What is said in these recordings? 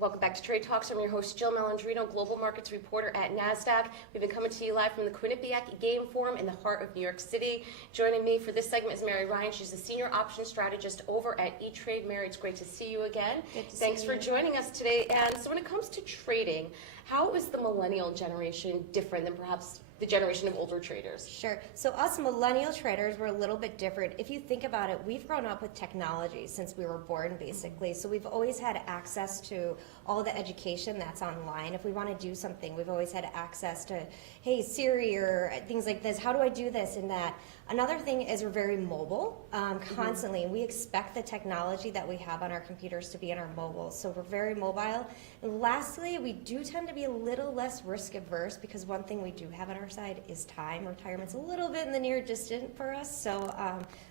Welcome back to Trade Talks. I'm your host, Jill Malandrino, Global Markets Reporter at Nasdaq. We've been coming to you live from the Quinnipiac Game Forum in the heart of New York City. Joining me for this segment is Mary Ryan. She's a Senior Options Strategist over at E-Trade. Mary, it's great to see you again. Thanks for joining us today. And so when it comes to trading, how is the millennial generation different than perhaps the generation of older traders? Sure. So us millennial traders were a little bit different. If you think about it, we've grown up with technology since we were born, basically. So we've always had access to all the education that's online. If we want to do something, we've always had access to, hey, Siri or things like this. How do I do this and that? Another thing is we're very mobile constantly, and we expect the technology that we have on our computers to be in our mobiles. So we're very mobile. And lastly, we do tend to be a little less risk averse because one thing we do have on our side is time. Retirement's a little bit in the near distant for us, so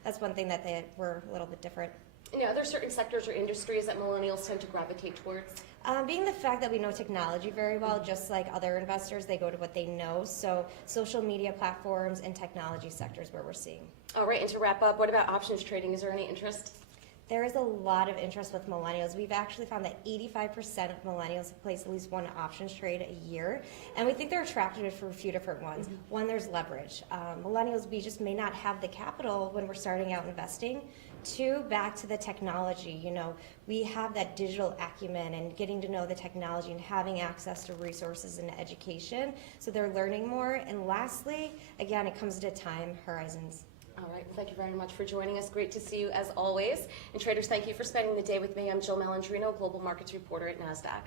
that's one thing that we're a little bit different. And are there certain sectors or industries that millennials tend to gravitate towards? Being the fact that we know technology very well, just like other investors, they go to what they know. So social media platforms and technology sectors where we're seeing. All right, and to wrap up, what about options trading? Is there any interest? There is a lot of interest with millennials. We've actually found that 85% of millennials have placed at least one options trade a year, and we think they're attracted for a few different ones. One, there's leverage. Millennials, we just may not have the capital when we're starting out investing. Two, back to the technology. We have that digital acumen and getting to know the technology and having access to resources and education, so they're learning more. And lastly, again, it comes to time horizons. All right, well, thank you very much for joining us. Great to see you as always. And traders, thank you for spending the day with me. I'm Jill Malandrino, Global Markets Reporter at Nasdaq.